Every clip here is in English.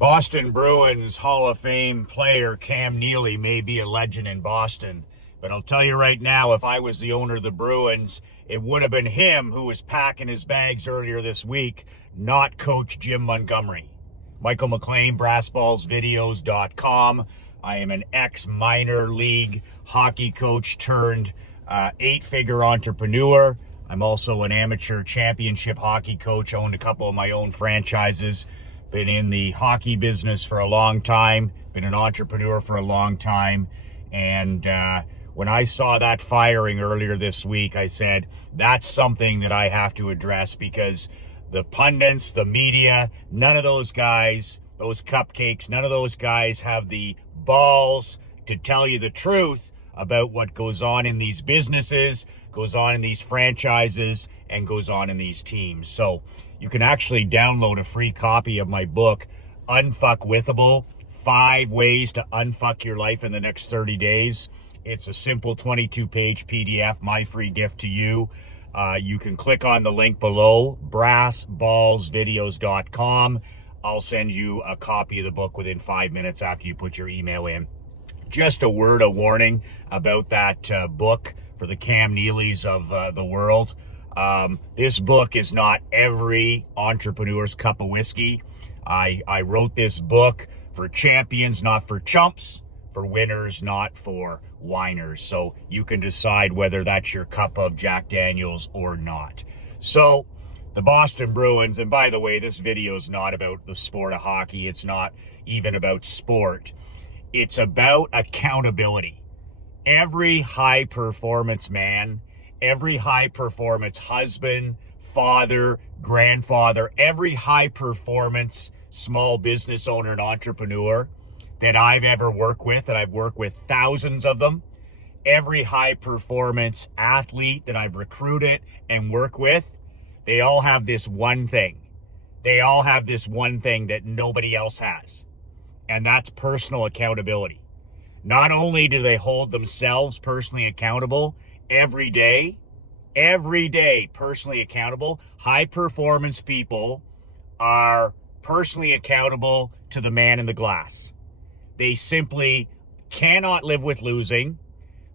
Boston Bruins Hall of Fame player Cam Neely may be a legend in Boston, but I'll tell you right now, if I was the owner of the Bruins, it would have been him who was packing his bags earlier this week, not Coach Jim Montgomery. Michael McLean, brassballsvideos.com. I am an ex-minor league hockey coach turned eight-figure entrepreneur. I'm also an amateur championship hockey coach, owned a couple of my own franchises. Been in the hockey business for a long time, been an entrepreneur for a long time, and when I saw that firing earlier this week, I said, that's something that I have to address, because the pundits, the media, none of those guys, those cupcakes, none of those guys have the balls to tell you the truth about what goes on in these businesses, goes on in these franchises, and goes on in these teams. So you can actually download a free copy of my book, Unfuckwithable, 5 Ways to Unfuck Your Life in the Next 30 Days. It's a simple 22-page PDF, my free gift to you. You can click on the link below, brassballsvideos.com. I'll send you a copy of the book within 5 minutes after you put your email in. Just a word of warning about that book for the Cam Neelys of the world. This book is not every entrepreneur's cup of whiskey. I wrote this book for champions, not for chumps, for winners, not for whiners. So you can decide whether that's your cup of Jack Daniels or not. So the Boston Bruins, and by the way, this video is not about the sport of hockey. It's not even about sport. It's about accountability. Every high performance man, every high performance husband, father, grandfather, every high performance small business owner and entrepreneur that I've ever worked with, and I've worked with thousands of them, every high performance athlete that I've recruited and worked with, they all have this one thing. They all have this one thing that nobody else has, and that's personal accountability. Not only do they hold themselves personally accountable every day, personally accountable, high performance people are personally accountable to the man in the glass. They simply cannot live with losing.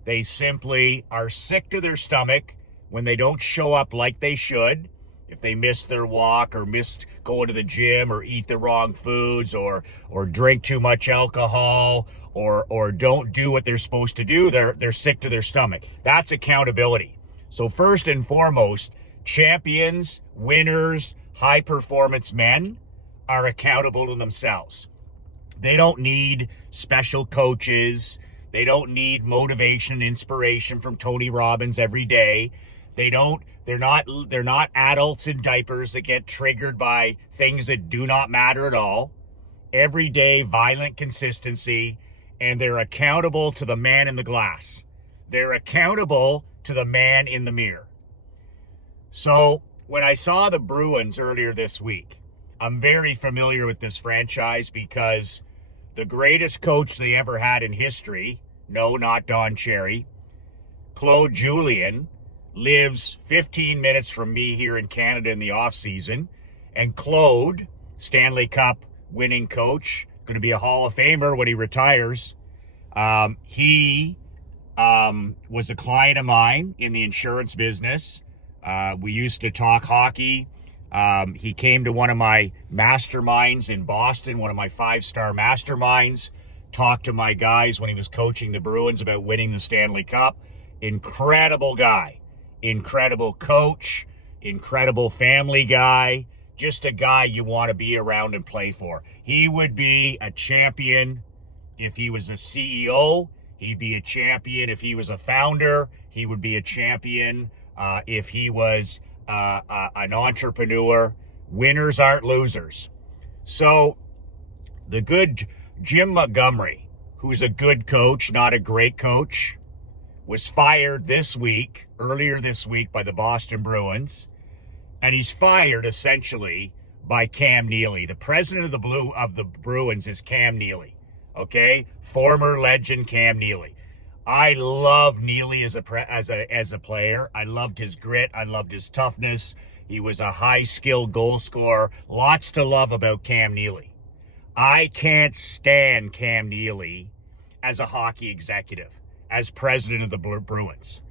They simply are sick to their stomach when they don't show up like they should. If they miss their walk, or missed going to the gym, or eat the wrong foods, or drink too much alcohol, or don't do what they're supposed to do, they're sick to their stomach. That's accountability. So first and foremost, champions, winners, high performance men are accountable to themselves. They don't need special coaches. They don't need motivation, inspiration from Tony Robbins every day. They're not adults in diapers that get triggered by things that do not matter at all. Everyday violent consistency, and they're accountable to the man in the glass. They're accountable to the man in the mirror. So when I saw the Bruins earlier this week, I'm very familiar with this franchise because the greatest coach they ever had in history, no, not Don Cherry, Claude Julien, lives 15 minutes from me here in Canada in the off-season. And Claude, Stanley Cup winning coach, going to be a Hall of Famer when he retires. He was a client of mine in the insurance business. We used to talk hockey. He came to one of my masterminds in Boston, one of my 5-star masterminds, talked to my guys when he was coaching the Bruins about winning the Stanley Cup. Incredible guy, incredible coach, incredible family guy, just a guy you want to be around and play for. He would be a champion if he was a CEO. He'd be a champion if he was a founder. He would be a champion if he was an entrepreneur. Winners aren't losers. So the good Jim Montgomery, who's a good coach, not a great coach, was fired earlier this week by the Boston Bruins, and he's fired essentially by Cam Neely. The president of the Bruins is Cam Neely, okay? Former legend Cam Neely. I love Neely as a player. I loved his grit. I loved his toughness. He was a high-skilled goal scorer. Lots to love about Cam Neely. I can't stand Cam Neely as a hockey executive, as president of the Bruins.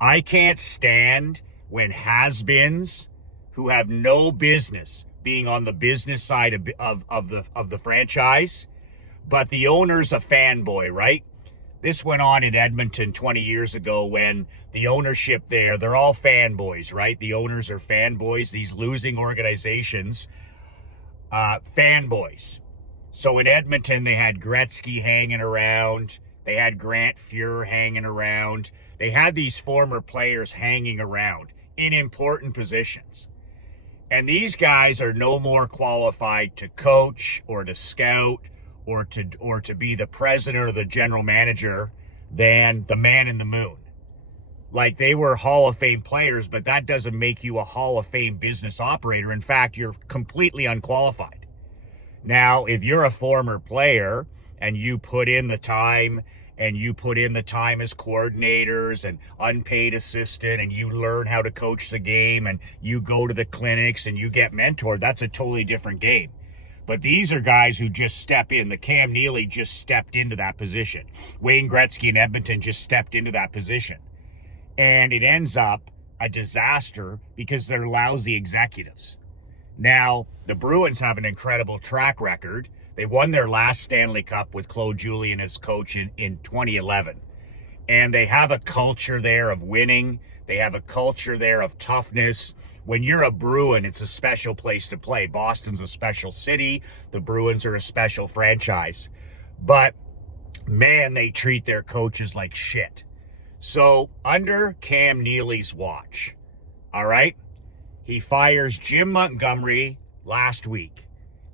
I can't stand when has-beens who have no business being on the business side of the franchise, but the owner's a fanboy, right? This went on in Edmonton 20 years ago when the ownership there, they're all fanboys, right? The owners are fanboys, these losing organizations, fanboys. So in Edmonton, they had Gretzky hanging around. They had Grant Fuhr hanging around. They had these former players hanging around in important positions. And these guys are no more qualified to coach or to scout or to be the president or the general manager than the man in the moon. Like, they were Hall of Fame players, but that doesn't make you a Hall of Fame business operator. In fact, you're completely unqualified. Now, if you're a former player and you put in the time as coordinators and unpaid assistant, and you learn how to coach the game and you go to the clinics and you get mentored, that's a totally different game. But these are guys who just step in. The Cam Neely just stepped into that position. Wayne Gretzky in Edmonton just stepped into that position. And it ends up a disaster because they're lousy executives. Now, the Bruins have an incredible track record. They won their last Stanley Cup with Claude Julien as coach in 2011. And they have a culture there of winning. They have a culture there of toughness. When you're a Bruin, it's a special place to play. Boston's a special city. The Bruins are a special franchise. But, man, they treat their coaches like shit. So, under Cam Neely's watch, all right, he fires Jim Montgomery last week.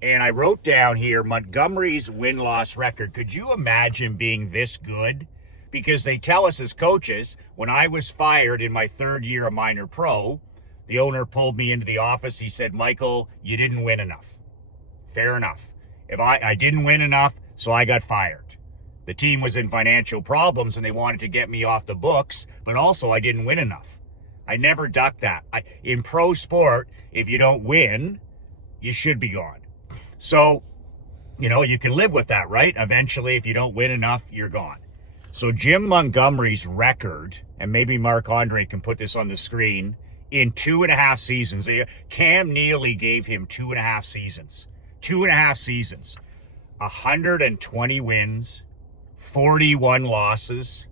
And I wrote down here Montgomery's win-loss record. Could you imagine being this good? Because they tell us as coaches, when I was fired in my third year of minor pro, the owner pulled me into the office. He said, Michael, you didn't win enough. Fair enough. If I didn't win enough, so I got fired. The team was in financial problems and they wanted to get me off the books, but also I didn't win enough. I never ducked that. In pro sport, if you don't win, you should be gone. So, you can live with that, right? Eventually, if you don't win enough, you're gone. So Jim Montgomery's record, and maybe Marc-Andre can put this on the screen, in 2.5 seasons. Cam Neely gave him 2.5 seasons. 2.5 seasons. 120 wins, 41 losses,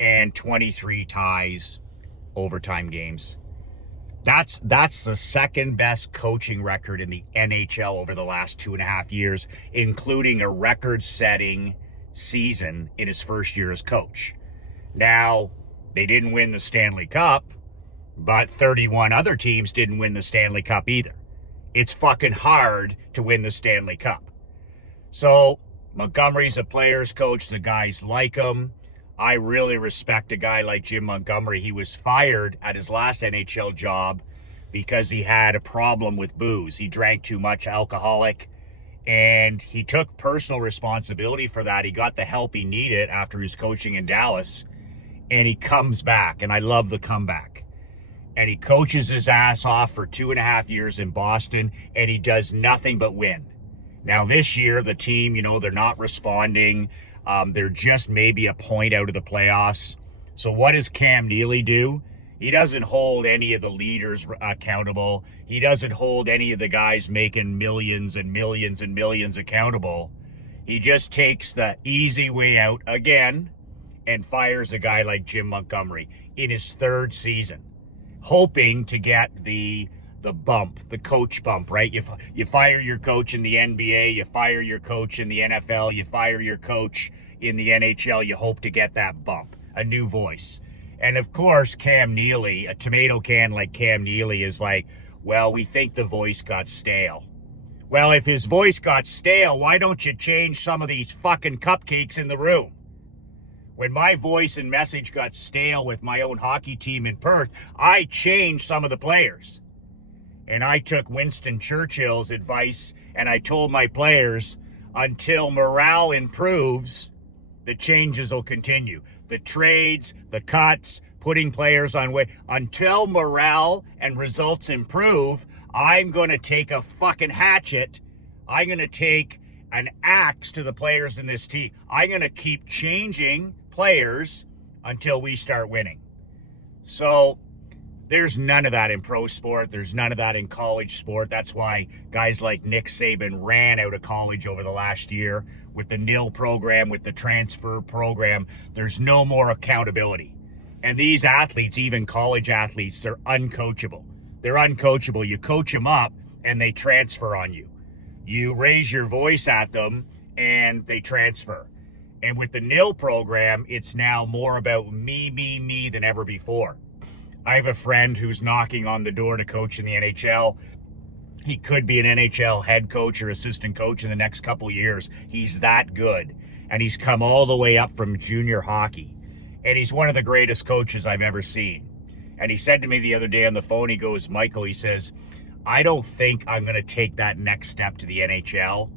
and 23 ties, overtime games. That's the second best coaching record in the NHL over the last 2.5 years, including a record-setting season in his first year as coach. Now, they didn't win the Stanley Cup, but 31 other teams didn't win the Stanley Cup either. It's fucking hard to win the Stanley Cup. So, Montgomery's a player's coach. The guys like him. I really respect a guy like Jim Montgomery. He was fired at his last NHL job because he had a problem with booze. He drank too much, alcoholic, and he took personal responsibility for that. He got the help he needed after his coaching in Dallas, and he comes back, and I love the comeback. And he coaches his ass off for 2.5 years in Boston, and he does nothing but win. Now, this year, the team, they're not responding. They're just maybe a point out of the playoffs. So what does Cam Neely do? He doesn't hold any of the leaders accountable. He doesn't hold any of the guys making millions and millions and millions accountable. He just takes the easy way out again and fires a guy like Jim Montgomery in his third season, hoping to get the bump, the coach bump, right? You fire your coach in the NBA, you fire your coach in the NFL, you fire your coach in the NHL, you hope to get that bump, a new voice. And of course, Cam Neely, a tomato can like Cam Neely is like, well, we think the voice got stale. Well, if his voice got stale, why don't you change some of these fucking cupcakes in the room? When my voice and message got stale with my own hockey team in Perth, I changed some of the players. And I took Winston Churchill's advice and I told my players, until morale improves, the changes will continue. The trades, the cuts, putting players on way. Until morale and results improve, I'm going to take a fucking hatchet. I'm going to take an axe to the players in this team. I'm going to keep changing players until we start winning. So there's none of that in pro sport. There's none of that in college sport. That's why guys like Nick Saban ran out of college over the last year with the NIL program, with the transfer program. There's no more accountability. And these athletes, even college athletes, they're uncoachable. They're uncoachable. You coach them up and they transfer on you. You raise your voice at them and they transfer. And with the NIL program, it's now more about me than ever before. I have a friend who's knocking on the door to coach in the NHL. He could be an NHL head coach or assistant coach in the next couple years. He's that good. And he's come all the way up from junior hockey. And he's one of the greatest coaches I've ever seen. And he said to me the other day on the phone, he goes, Michael, he says, I don't think I'm going to take that next step to the NHL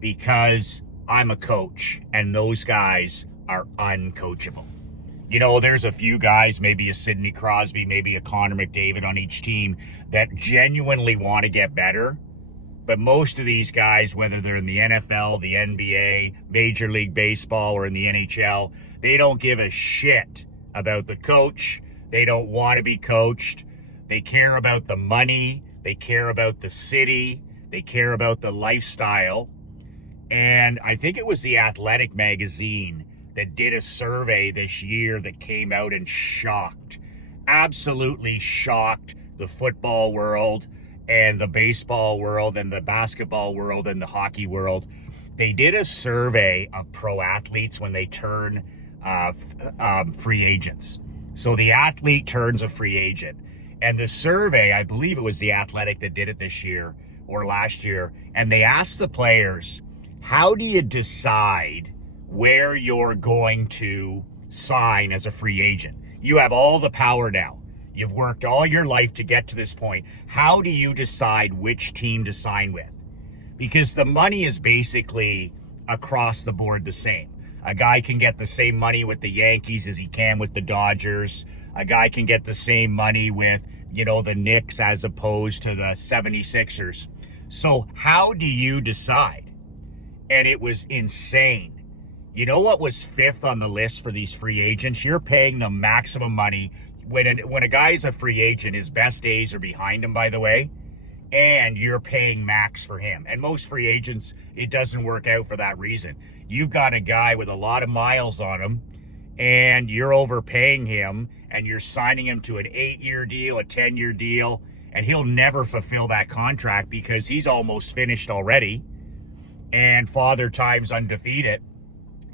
because I'm a coach and those guys are uncoachable. You know, there's a few guys, maybe a Sidney Crosby, maybe a Connor McDavid on each team that genuinely want to get better. But most of these guys, whether they're in the NFL, the NBA, Major League Baseball, or in the NHL, they don't give a shit about the coach. They don't want to be coached. They care about the money. They care about the city. They care about the lifestyle. And I think it was the Athletic magazine that did a survey this year that came out and absolutely shocked the football world and the baseball world and the basketball world and the hockey world. They did a survey of pro athletes when they turn free agents. So the athlete turns a free agent. And the survey, I believe it was the Athletic that did it this year or last year, and they asked the players, how do you decide where you're going to sign as a free agent? You have all the power now. You've worked all your life to get to this point. How do you decide which team to sign with? Because the money is basically across the board the same. A guy can get the same money with the Yankees as he can with the Dodgers. A guy can get the same money with, the Knicks as opposed to the 76ers. So how do you decide? And it was insane. You know what was fifth on the list for these free agents? You're paying them maximum money. When a guy's a free agent, his best days are behind him, by the way, and you're paying max for him. And most free agents, it doesn't work out for that reason. You've got a guy with a lot of miles on him, and you're overpaying him, and you're signing him to an 8-year deal, a 10-year deal, and he'll never fulfill that contract because he's almost finished already, and Father Time's undefeated.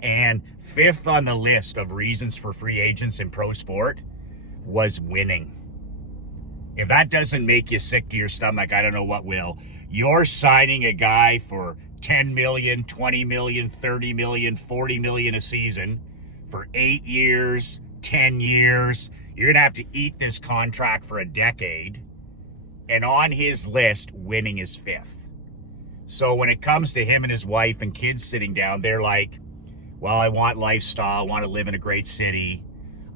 And fifth on the list of reasons for free agents in pro sport was winning. If that doesn't make you sick to your stomach, I don't know what will. You're signing a guy for $10 million, $20 million, $30 million, $40 million a season for 8 years, 10 years. You're going to have to eat this contract for a decade. And on his list, winning is fifth. So when it comes to him and his wife and kids sitting down, they're like, well, I want lifestyle. I want to live in a great city.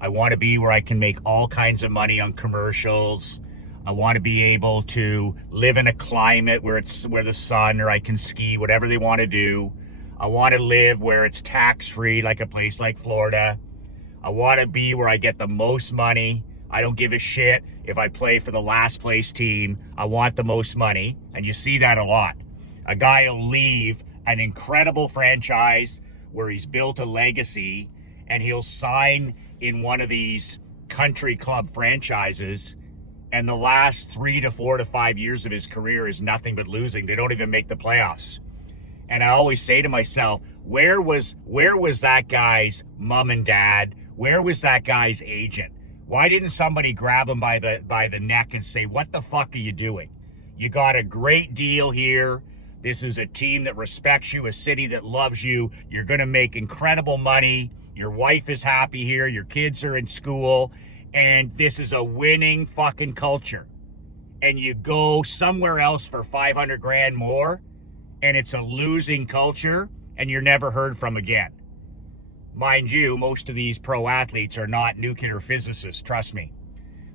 I want to be where I can make all kinds of money on commercials. I want to be able to live in a climate where the sun, or I can ski, whatever they want to do. I want to live where it's tax-free, like a place like Florida. I want to be where I get the most money. I don't give a shit if I play for the last place team. I want the most money. And you see that a lot. A guy will leave an incredible franchise where he's built a legacy, and he'll sign in one of these country club franchises, and the last 3 to 4 to 5 years of his career is nothing but losing. They don't even make the playoffs. And I always say to myself, where was that guy's mom and dad? Where was that guy's agent? Why didn't somebody grab him by the neck and say, what the fuck are you doing? You got a great deal here. This is a team that respects you, a city that loves you. You're going to make incredible money. Your wife is happy here. Your kids are in school. And this is a winning fucking culture. And you go somewhere else for 500 grand more, and it's a losing culture, and you're never heard from again. Mind you, most of these pro athletes are not nuclear physicists, trust me.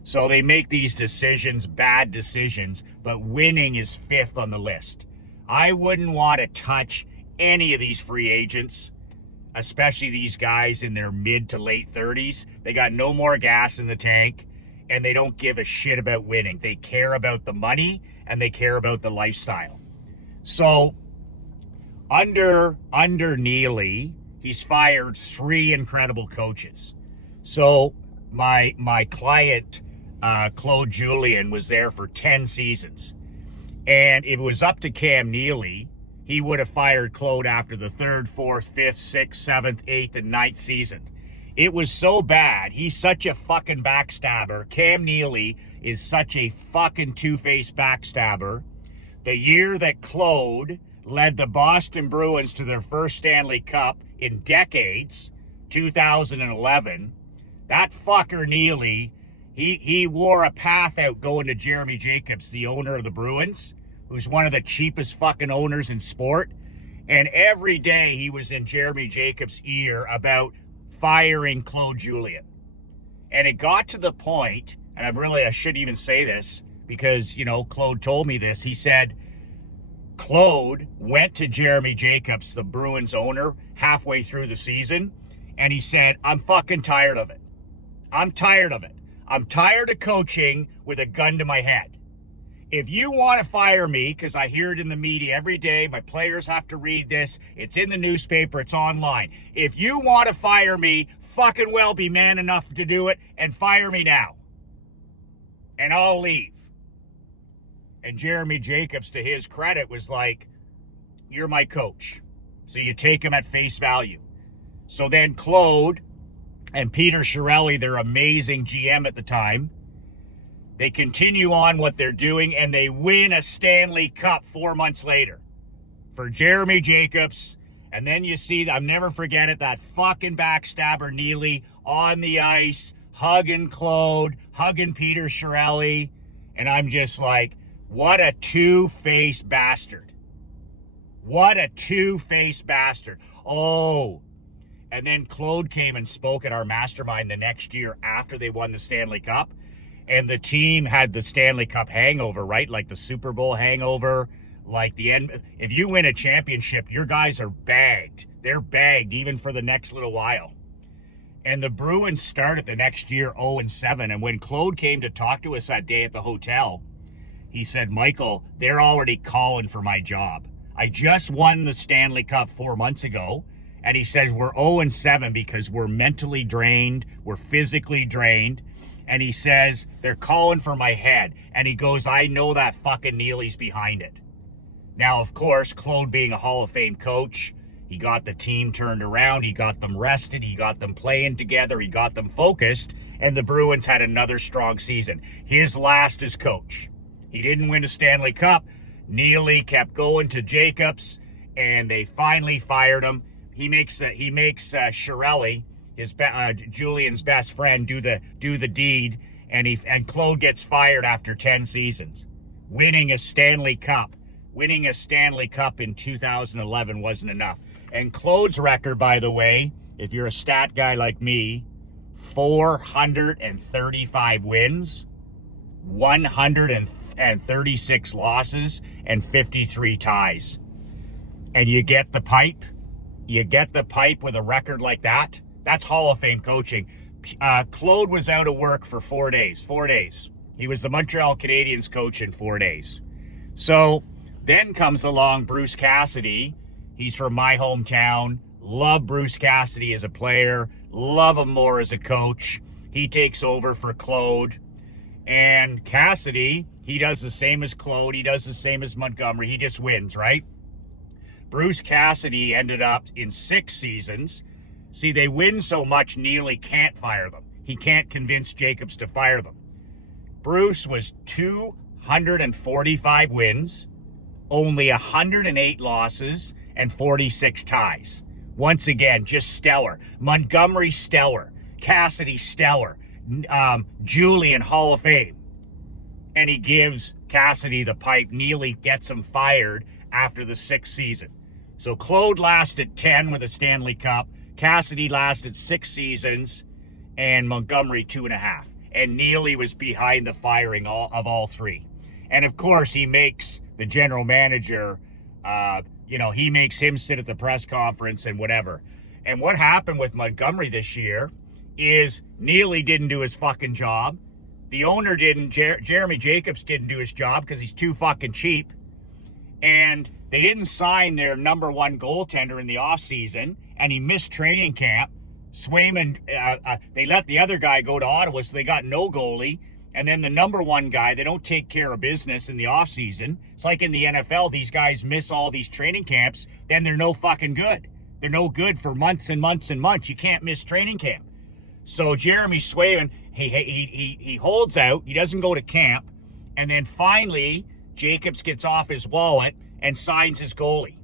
So they make these decisions, bad decisions, but winning is fifth on the list. I wouldn't want to touch any of these free agents, especially these guys in their mid to late 30s. They got no more gas in the tank, and they don't give a shit about winning. They care about the money, and they care about the lifestyle. So under Neely, he's fired 3 incredible coaches. So my client, Claude Julien, was there for 10 seasons. And if it was up to Cam Neely, he would have fired Claude after the 3rd, 4th, 5th, 6th, 7th, 8th, and 9th season. It was so bad. He's such a fucking backstabber. Cam Neely is such a fucking two-faced backstabber. The year that Claude led the Boston Bruins to their first Stanley Cup in decades, 2011, that fucker Neely, he wore a path out going to Jeremy Jacobs, the owner of the Bruins, who's one of the cheapest fucking owners in sport. And every day he was in Jeremy Jacobs' ear about firing Claude Julien. And it got to the point, and I shouldn't even say this because, Claude told me this. He said Claude went to Jeremy Jacobs, the Bruins owner, halfway through the season, and he said, I'm fucking tired of it. I'm tired of it. I'm tired of coaching with a gun to my head. If you want to fire me, because I hear it in the media every day, my players have to read this, it's in the newspaper, it's online. If you want to fire me, fucking well be man enough to do it and fire me now. And I'll leave. And Jeremy Jacobs, to his credit, was like, you're my coach. So you take him at face value. So then Claude and Peter Chiarelli, their amazing GM at the time, they continue on what they're doing, and they win a Stanley Cup 4 months later for Jeremy Jacobs. And then you see, I'll never forget it, that fucking backstabber Neely on the ice, hugging Claude, hugging Peter Chiarelli. And I'm just like, what a two-faced bastard. What a two-faced bastard. Oh, and then Claude came and spoke at our mastermind the next year after they won the Stanley Cup. And the team had the Stanley Cup hangover, right? Like the Super Bowl hangover, like the end. If you win a championship, your guys are bagged. They're bagged even for the next little while. And the Bruins started the next year 0-7. And when Claude came to talk to us that day at the hotel, he said, Michael, they're already calling for my job. I just won the Stanley Cup 4 months ago. And he says, we're 0-7 because we're mentally drained. We're physically drained. And he says, they're calling for my head. And he goes, I know that fucking Neely's behind it. Now, of course, Claude being a Hall of Fame coach, he got the team turned around. He got them rested. He got them playing together. He got them focused. And the Bruins had another strong season. His last as coach. He didn't win a Stanley Cup. Neely kept going to Jacobs, and they finally fired him. He makes Chiarelli, Julian's best friend, do the deed, and Claude gets fired after 10 seasons. Winning a Stanley Cup in 2011 wasn't enough. And Claude's record, by the way, if you're a stat guy like me, 435 wins, 136 losses, and 53 ties. And you get the pipe with a record like that. That's Hall of Fame coaching. Claude was out of work for 4 days. 4 days. He was the Montreal Canadiens coach in 4 days. So then comes along Bruce Cassidy. He's from my hometown. Love Bruce Cassidy as a player. Love him more as a coach. He takes over for Claude. And Cassidy, he does the same as Claude. He does the same as Montgomery. He just wins, right? Bruce Cassidy ended up in 6 seasons. See, they win so much, Neely can't fire them. He can't convince Jacobs to fire them. Bruce was 245 wins, only 108 losses, and 46 ties. Once again, just stellar. Montgomery, stellar. Cassidy, stellar. Julien, Hall of Fame. And he gives Cassidy the pipe. Neely gets him fired after the 6th season. So Claude lasted 10 with a Stanley Cup. Cassidy lasted 6 seasons, and Montgomery 2.5. And Neely was behind the firing of all 3. And of course, he makes the general manager he makes him sit at the press conference and whatever. And what happened with Montgomery this year is Neely didn't do his fucking job. The owner didn't. Jeremy Jacobs didn't do his job because he's too fucking cheap. And they didn't sign their number one goaltender in the offseason, and he missed training camp. Swayman, they let the other guy go to Ottawa, so they got no goalie. And then the number one guy, they don't take care of business in the offseason. It's like in the NFL, these guys miss all these training camps, then they're no fucking good. They're no good for months and months and months. You can't miss training camp. So Jeremy Swayman, he holds out. He doesn't go to camp. And then finally, Jacobs gets off his wallet and signs his goalie.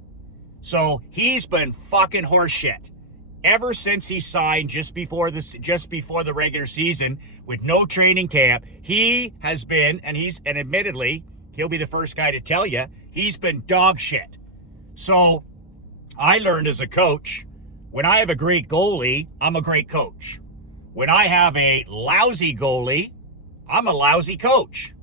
So he's been fucking horseshit ever since he signed just before the regular season with no training camp. He has been, and admittedly, he'll be the first guy to tell you, he's been dog shit. So I learned as a coach, when I have a great goalie, I'm a great coach. When I have a lousy goalie, I'm a lousy coach.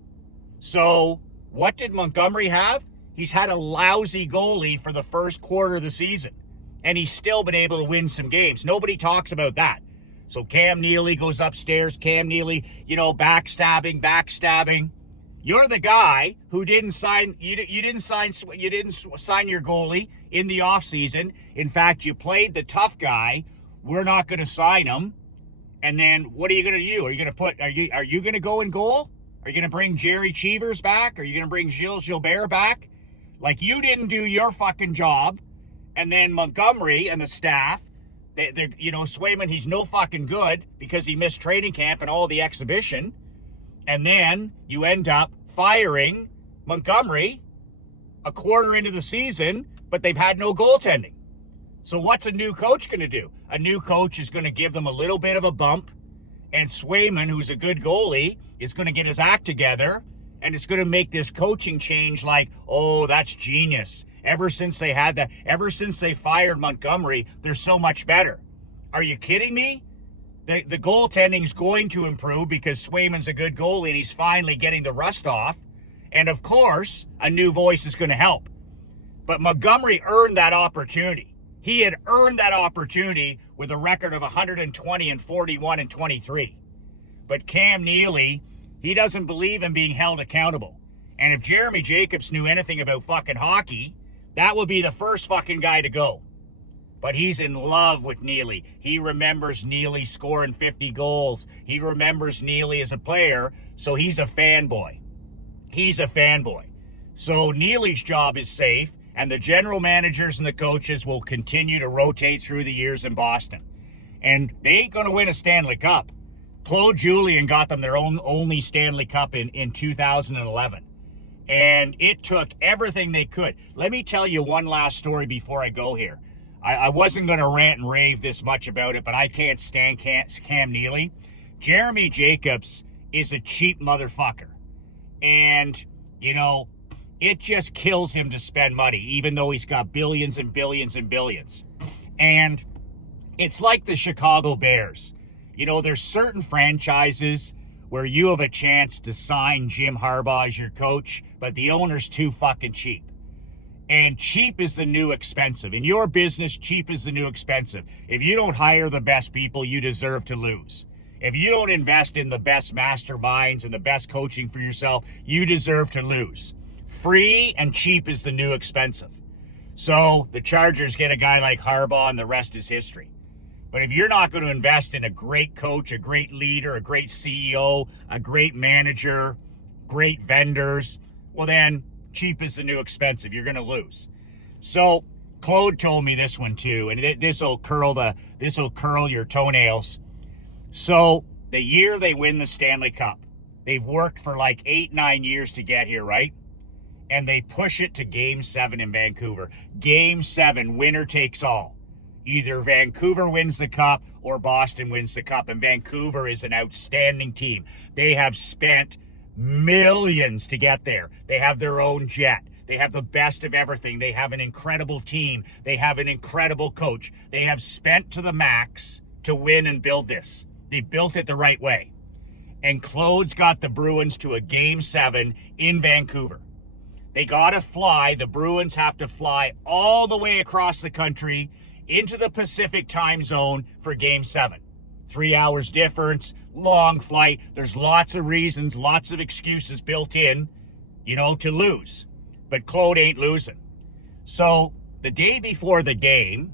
So what did Montgomery have? He's had a lousy goalie for the first quarter of the season, and he's still been able to win some games. Nobody talks about that. So Cam Neely goes upstairs. Cam Neely, backstabbing. You're the guy who didn't sign. You didn't sign your goalie in the offseason. In fact, you played the tough guy. We're not going to sign him. And then what are you going to do? Are you going to go in goal? Are you going to bring Jerry Cheevers back? Are you going to bring Gilles Gilbert back? Like, you didn't do your fucking job. And then Montgomery and the staff, Swayman, he's no fucking good because he missed training camp and all the exhibition. And then you end up firing Montgomery a quarter into the season, but they've had no goaltending. So what's a new coach going to do? A new coach is going to give them a little bit of a bump, and Swayman, who's a good goalie, is going to get his act together, and it's going to make this coaching change like, oh, that's genius. Ever since they fired Montgomery, they're so much better. Are you kidding me? The goaltending is going to improve because Swayman's a good goalie and he's finally getting the rust off. And of course, a new voice is going to help. But Montgomery earned that opportunity. He had earned that opportunity with a record of 120 and 41 and 23. But Cam Neely, he doesn't believe in being held accountable. And if Jeremy Jacobs knew anything about fucking hockey, that would be the first fucking guy to go. But he's in love with Neely. He remembers Neely scoring 50 goals. He remembers Neely as a player, so he's a fanboy. So Neely's job is safe, and the general managers and the coaches will continue to rotate through the years in Boston. And they ain't going to win a Stanley Cup. Claude Julien got them their only Stanley Cup in 2011. And it took everything they could. Let me tell you one last story before I go here. I wasn't going to rant and rave this much about it, but I can't stand Cam Neely. Jeremy Jacobs is a cheap motherfucker. And, it just kills him to spend money, even though he's got billions and billions and billions. And it's like the Chicago Bears. There's certain franchises where you have a chance to sign Jim Harbaugh as your coach, but the owner's too fucking cheap. And cheap is the new expensive. In your business, cheap is the new expensive. If you don't hire the best people, you deserve to lose. If you don't invest in the best masterminds and the best coaching for yourself, you deserve to lose. Free and cheap is the new expensive. So the Chargers get a guy like Harbaugh and the rest is history. But if you're not going to invest in a great coach, a great leader, a great CEO, a great manager, great vendors, well then, cheap is the new expensive. You're going to lose. So Claude told me this one too, and this will curl your toenails. So the year they win the Stanley Cup, they've worked for like 8-9 years to get here, right? And they push it to Game 7 in Vancouver. Game 7, winner takes all. Either Vancouver wins the cup or Boston wins the cup. And Vancouver is an outstanding team. They have spent millions to get there. They have their own jet. They have the best of everything. They have an incredible team. They have an incredible coach. They have spent to the max to win and build this. They built it the right way. And Claude's got the Bruins to a Game 7 in Vancouver. They got to fly. The Bruins have to fly all the way across the country into the Pacific time zone for Game 7. 3 hours difference, long flight. There's lots of reasons, lots of excuses built in, to lose. But Claude ain't losing. So the day before the game,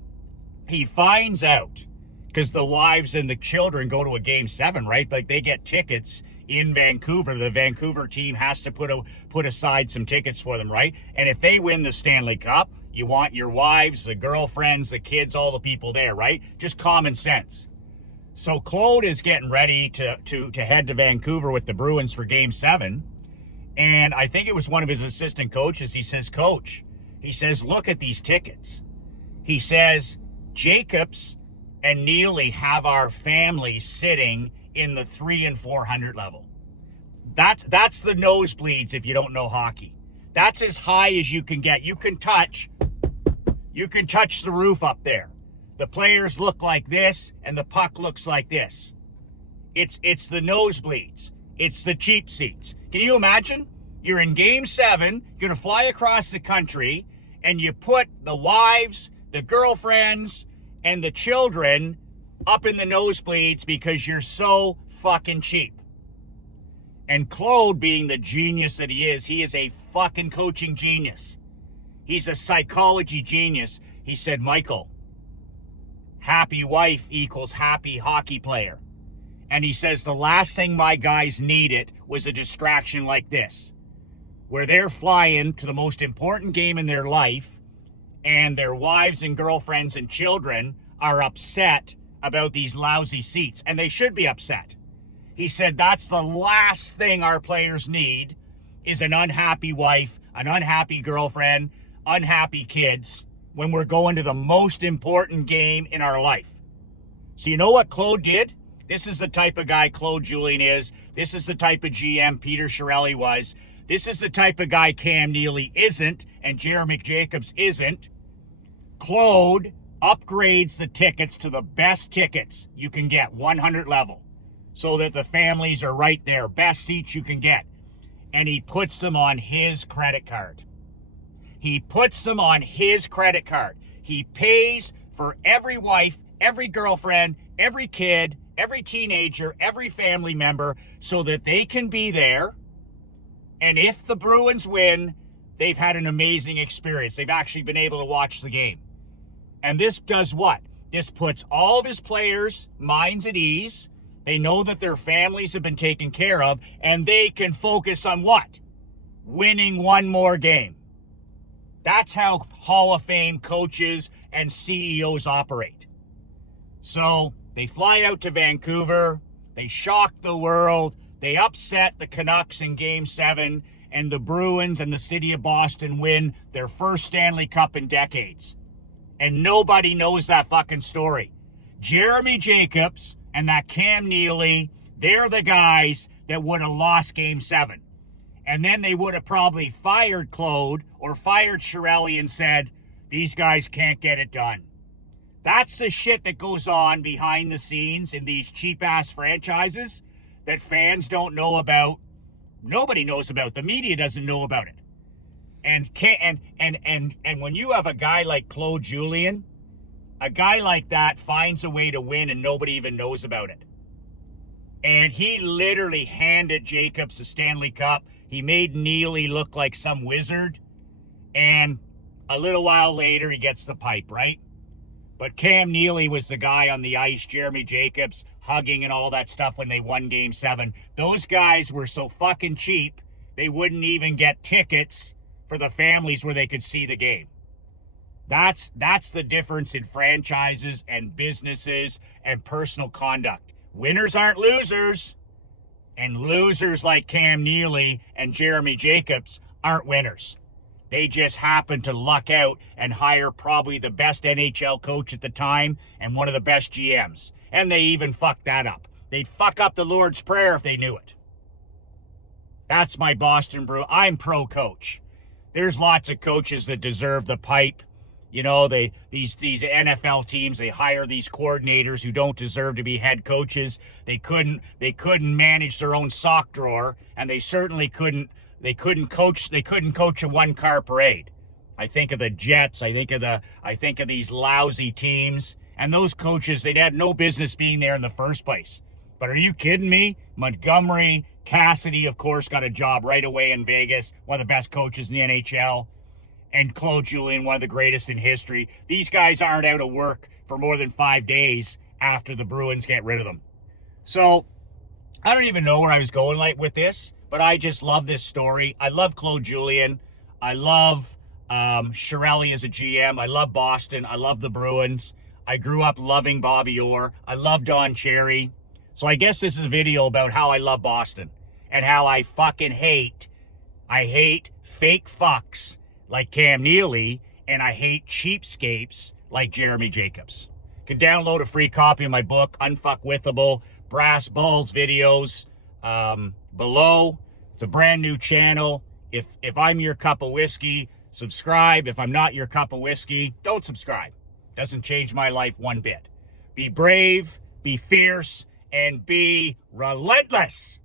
he finds out, because the wives and the children go to a Game 7, right? Like, they get tickets in Vancouver. The Vancouver team has to put aside some tickets for them, right? And if they win the Stanley Cup, you want your wives, the girlfriends, the kids, all the people there, right? Just common sense. So Claude is getting ready to head to Vancouver with the Bruins for Game 7. And I think it was one of his assistant coaches. He says, Coach, he says, look at these tickets. He says, Jacobs and Neely have our family sitting in the 300 and 400 level. That's the nosebleeds if you don't know hockey. That's as high as you can get. You can touch the roof up there. The players look like this and the puck looks like this. It's the nosebleeds. It's the cheap seats. Can you imagine? You're in Game 7, you're going to fly across the country, and you put the wives, the girlfriends, and the children up in the nosebleeds because you're so fucking cheap. And Claude, being the genius that he is a fucking coaching genius. He's a psychology genius. He said, Michael, happy wife equals happy hockey player. And he says the last thing my guys needed was a distraction like this, where they're flying to the most important game in their life and their wives and girlfriends and children are upset about these lousy seats, and they should be upset. He said that's the last thing our players need is an unhappy wife, an unhappy girlfriend, unhappy kids when we're going to the most important game in our life. So you know what Claude did? This is the type of guy Claude Julien is. This is the type of GM Peter Chiarelli was. This is the type of guy Cam Neely isn't and Jeremy Jacobs isn't. Claude upgrades the tickets to the best tickets you can get, 100 level, so that the families are right there, best seats you can get. And he puts them on his credit card. He puts them on his credit card. He pays for every wife, every girlfriend, every kid, every teenager, every family member, so that they can be there. And if the Bruins win, they've had an amazing experience. They've actually been able to watch the game. And this does what? This puts all of his players' minds at ease. They know that their families have been taken care of, and they can focus on what? Winning one more game. That's how Hall of Fame coaches and CEOs operate. So they fly out to Vancouver. They shock the world. They upset the Canucks in Game 7, and the Bruins and the city of Boston win their first Stanley Cup in decades. And nobody knows that fucking story. Jeremy Jacobs and that Cam Neely, they're the guys that would have lost Game 7. And then they would have probably fired Claude or fired Chiarelli and said, these guys can't get it done. That's the shit that goes on behind the scenes in these cheap-ass franchises that fans don't know about. Nobody knows about. The media doesn't know about it. And when you have a guy like Claude Julien, a guy like that finds a way to win and nobody even knows about it. And he literally handed Jacobs the Stanley Cup. He made Neely look like some wizard. And a little while later, he gets the pipe, right? But Cam Neely was the guy on the ice, Jeremy Jacobs, hugging and all that stuff when they won Game 7. Those guys were so fucking cheap, they wouldn't even get tickets for the families where they could see the game. That's the difference in franchises and businesses and personal conduct. Winners aren't losers, and losers like Cam Neely and Jeremy Jacobs aren't winners. They just happen to luck out and hire probably the best NHL coach at the time and one of the best GMs. And they even fucked that up. They'd fuck up the Lord's Prayer if they knew it. That's my Boston Brew. I'm pro-coach. There's lots of coaches that deserve the pipe. You know, these NFL teams, they hire these coordinators who don't deserve to be head coaches. They couldn't manage their own sock drawer, and they certainly couldn't they couldn't coach a one-car parade. I think of the Jets. I think of these lousy teams. And those coaches, they'd had no business being there in the first place. But are you kidding me? Montgomery, Cassidy, of course, got a job right away in Vegas. One of the best coaches in the NHL. And Claude Julien, one of the greatest in history. These guys aren't out of work for more than 5 days after the Bruins get rid of them. So I don't even know where I was going like with this, but I just love this story. I love Claude Julien. I love Chiarelli as a GM. I love Boston. I love the Bruins. I grew up loving Bobby Orr. I love Don Cherry. So I guess this is a video about how I love Boston and how I fucking hate fake fucks like Cam Neely, and I hate cheapskates like Jeremy Jacobs. You can download a free copy of my book, Unfuckwithable, Brass Balls videos below. It's a brand new channel. If I'm your cup of whiskey, subscribe. If I'm not your cup of whiskey, don't subscribe. Doesn't change my life one bit. Be brave, be fierce, and be relentless.